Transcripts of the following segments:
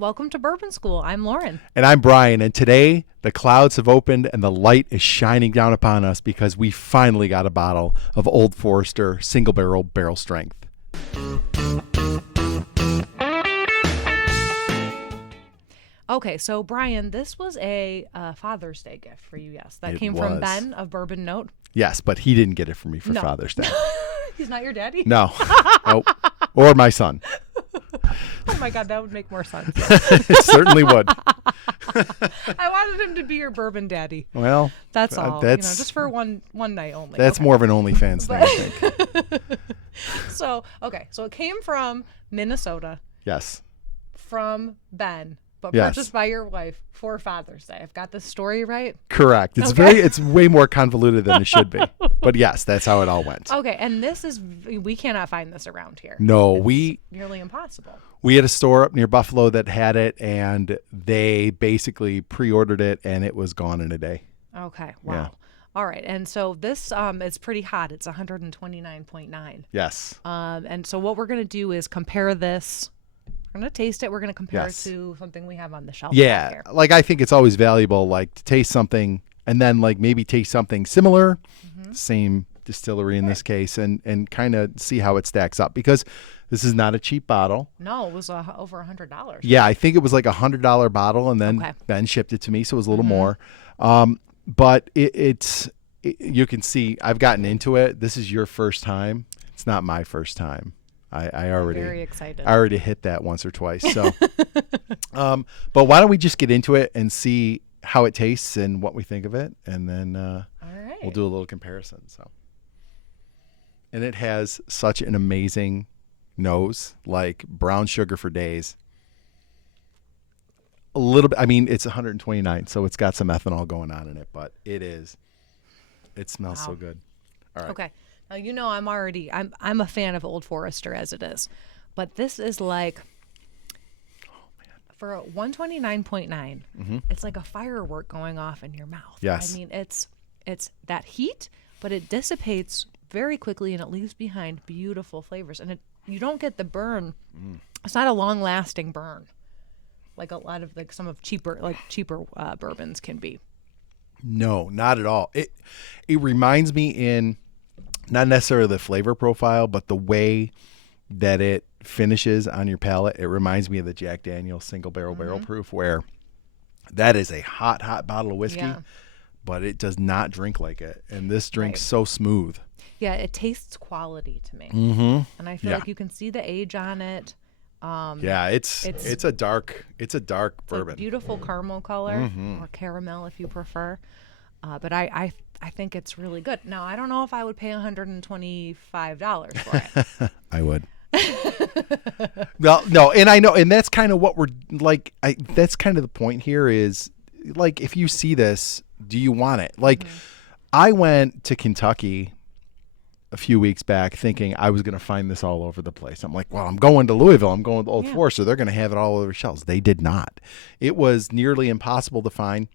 Welcome to Bourbon School. I'm Lauren. And I'm Brian. And today the clouds have opened and the light is shining down upon us because we finally got a bottle of Old Forester single barrel strength. Okay, so Brian, this was a Father's Day gift for you. Yes, that came from Ben of Bourbon Note. Yes, but he didn't get it for me for Father's Day. He's not your daddy? No. Nope. Or my son. Oh my God, that would make more sense. It certainly would. I wanted him to be your bourbon daddy. Well, that's all. That's, just for one night only. That's more of an OnlyFans thing, I think. So it came from Minnesota. Yes. From Ben, but yes. purchased by your wife for Father's Day. I've got this story right? Correct. It's way more convoluted than it should be. But yes, that's how it all went. Okay, and we cannot find this around here. No, it's nearly impossible. We had a store up near Buffalo that had it, and they basically pre-ordered it, and it was gone in a day. Okay, wow. Yeah. All right, and so this is pretty hot. It's 129.9. Yes. And so what we're going to do is compare this. We're going to taste it. We're going to compare yes. it to something we have on the shelf. Yeah, like I think it's always valuable, like to taste something and then like maybe taste something similar, same distillery in this case, and kind of see how it stacks up because this is not a cheap bottle. No, it was over $100. Yeah, I think it was like $100 bottle, and then Ben shipped it to me, so it was a little more. But you can see I've gotten into it. This is your first time. It's not my first time. I already very excited. I already hit that once or twice. So, but why don't we just get into it and see how it tastes and what we think of it, and then all right. we'll do a little comparison. So, and it has such an amazing nose, like brown sugar for days. A little bit. I mean, it's 129, so it's got some ethanol going on in it, but it smells so good. All right. Okay. Now I'm a fan of Old Forester as it is, but this is like for a 129.9. It's like a firework going off in your mouth. Yes. I mean, it's that heat, but it dissipates very quickly and it leaves behind beautiful flavors. And you don't get the burn. It's not a long-lasting burn, like a lot of some of cheaper bourbons can be. No, not at all. It reminds me not necessarily the flavor profile, but the way that it finishes on your palate. It reminds me of the Jack Daniel's single barrel proof, where that is a hot bottle of whiskey, but it does not drink like it. And this drinks so smooth. Yeah, it tastes quality to me. And I feel like you can see the age on it. It's a dark bourbon. A beautiful caramel color, or caramel if you prefer. But I think it's really good. Now, I don't know if I would pay $125 for it. I would. Well, no, and I know, and that's kind of what we're like. That's kind of the point here is, like, if you see this, do you want it? Like, I went to Kentucky a few weeks back thinking I was going to find this all over the place. I'm like, well, I'm going to Louisville. I'm going to Old Forester. They're going to have it all over shelves. They did not. It was nearly impossible to find.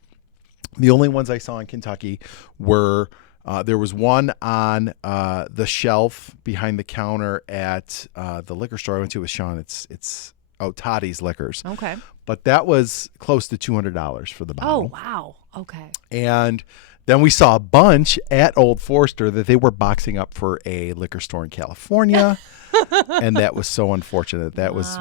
The only ones I saw in Kentucky were there was one on the shelf behind the counter at the liquor store I went to with Sean. It's Toddy's Liquors. Okay. But that was close to $200 for the bottle. Oh, wow. Okay. And then we saw a bunch at Old Forester that they were boxing up for a liquor store in California. And that was so unfortunate. That was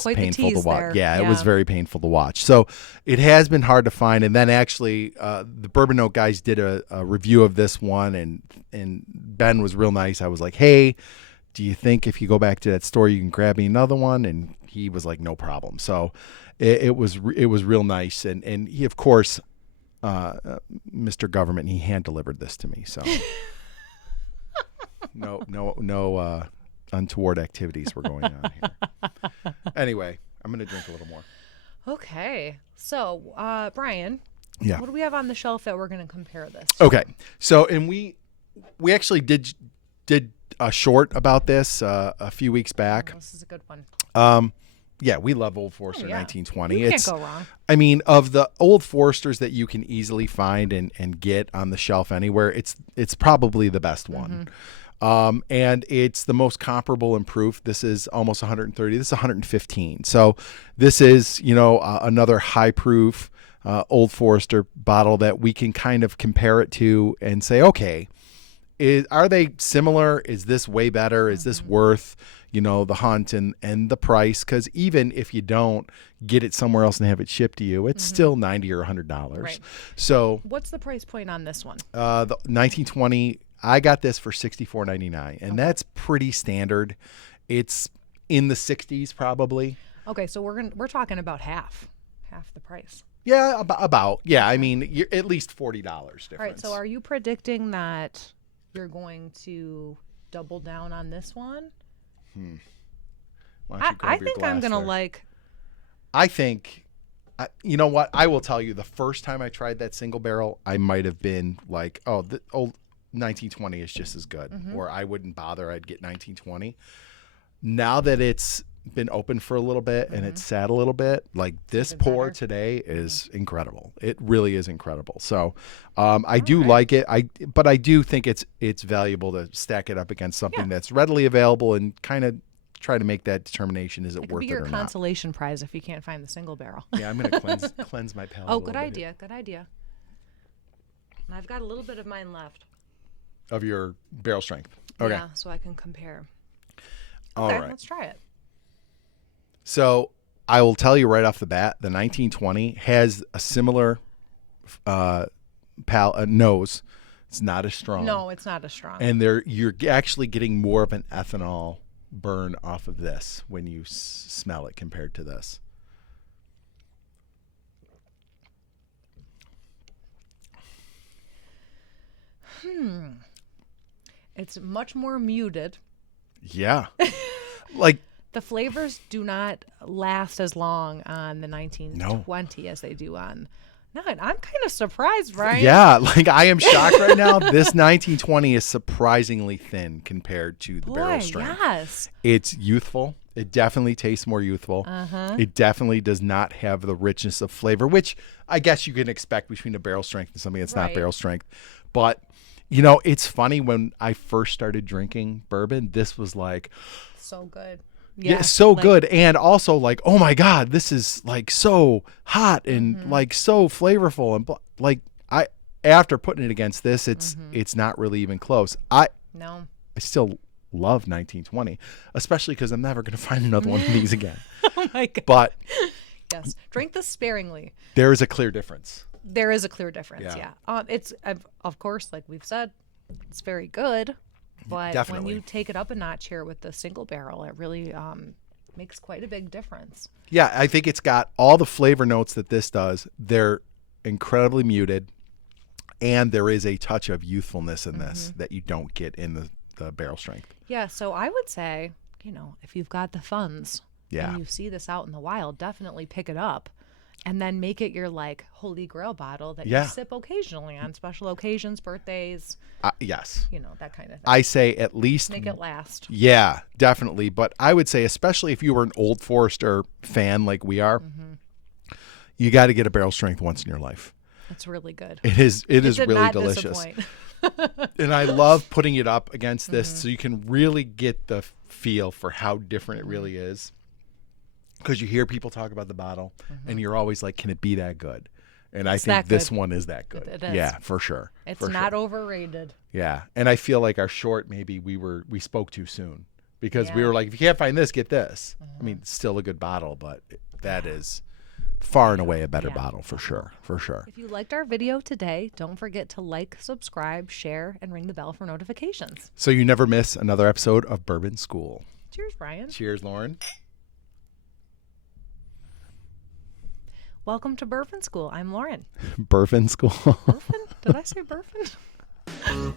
Quite painful to watch. There. Yeah, it was very painful to watch. So it has been hard to find. And then actually the Bourbon Note guys did a review of this one, and Ben was real nice. I was like, hey, do you think if you go back to that store you can grab me another one? And he was like, no problem. So it was real nice. And he, of course, Mr. Government, he hand delivered this to me. So no untoward activities were going on here. Anyway, I'm going to drink a little more. Okay. So, Brian, what do we have on the shelf that we're going to compare this to? Okay. So, and we actually did a short about this a few weeks back. This is a good one. Yeah, we love Old Forester 1920. You can't go wrong. I mean, of the Old Foresters that you can easily find and get on the shelf anywhere, it's probably the best one. And it's the most comparable in proof. This is almost 130. This is 115. So this is, another high proof Old Forester bottle that we can kind of compare it to and say, okay, are they similar? Is this way better? Is this worth, the hunt and the price? Because even if you don't get it somewhere else and have it shipped to you, it's still $90 or $100. Right. So what's the price point on this one? The 1920, I got this for $64.99, and that's pretty standard. It's in the 60s probably. Okay, so we're talking about half the price. Yeah, about. Yeah, I mean, you're at least $40 difference. All right, so are you predicting that you're going to double down on this one? Why don't you grab your think I'm glass going to there? like... I think, you know what? I will tell you, the first time I tried that single barrel, I might have been like, oh, the old 1920 is just as good, or I wouldn't bother. I'd get 1920. Now that it's been open for a little bit and it's sat a little bit, like this pour better. today is incredible. It really is incredible. So I do like it. But I do think it's valuable to stack it up against something that's readily available and kind of try to make that determination. Is it It could worth be it your or not? consolation prize if you can't find the single barrel. Yeah, I'm going to cleanse my palate. Oh, good idea. Good idea. And I've got a little bit of mine left. Of your barrel strength. Okay. Yeah, so I can compare. All Okay, right. let's try it. So I will tell you right off the bat, the 1920 has a similar nose. It's not as strong. No, it's not as strong. And you're actually getting more of an ethanol burn off of this when you smell it compared to this. It's much more muted. Yeah. Like, The flavors do not last as long on the 1920 as they do on... No, I'm kind of surprised, Brian. yeah, like I am shocked right now. This 1920 is surprisingly thin compared to the barrel Boy, strength. yes. It's youthful. It definitely tastes more youthful. It definitely does not have the richness of flavor, which I guess you can expect between a barrel strength and something that's not Right. barrel strength. But, it's funny, when I first started drinking bourbon, this was like, So good. yeah, so good. And also like, oh my God, this is like so hot and like so flavorful. And like after putting it against this, it's not really even close. I still love 1920, especially because I'm never going to find another one of these again. Oh my God. But Yes. Drink this sparingly. there is a clear difference. There is a clear difference. Yeah. Yeah. It's, of course, like we've said, it's very good. But Definitely. when you take it up a notch here with the single barrel, it really makes quite a big difference. Yeah, I think it's got all the flavor notes that this does. They're incredibly muted, and there is a touch of youthfulness in this that you don't get in the barrel strength. Yeah, so I would say, if you've got the funds Yeah. and you see this out in the wild, definitely pick it up and then make it your like holy grail bottle that Yeah. you sip occasionally on special occasions, birthdays, Yes. that kind of thing. I say at least Make it last. Yeah, definitely. But I would say, especially if you were an Old Forester fan like we are, you got to get a barrel strength once in your life. It's really good. It is It did really not delicious. disappoint. And I love putting it up against this so you can really get the feel for how different it really is. Because you hear people talk about the bottle and you're always like, can it be that good? And I think that this good. one is that good. It is. Yeah, for sure. It's For not sure. overrated. Yeah. And I feel like our short, maybe we spoke too soon because we Yeah. were like, if you can't find this, get this. I mean, it's still a good bottle, but that is far and away a better bottle for sure. For sure. If you liked our video today, don't forget to like, subscribe, share, and ring the bell for notifications. So you never miss another episode of Bourbon School. Cheers, Brian. Cheers, Lauren. Welcome to Bourbon School. I'm Lauren. Bourbon School. Did I say Bourbon?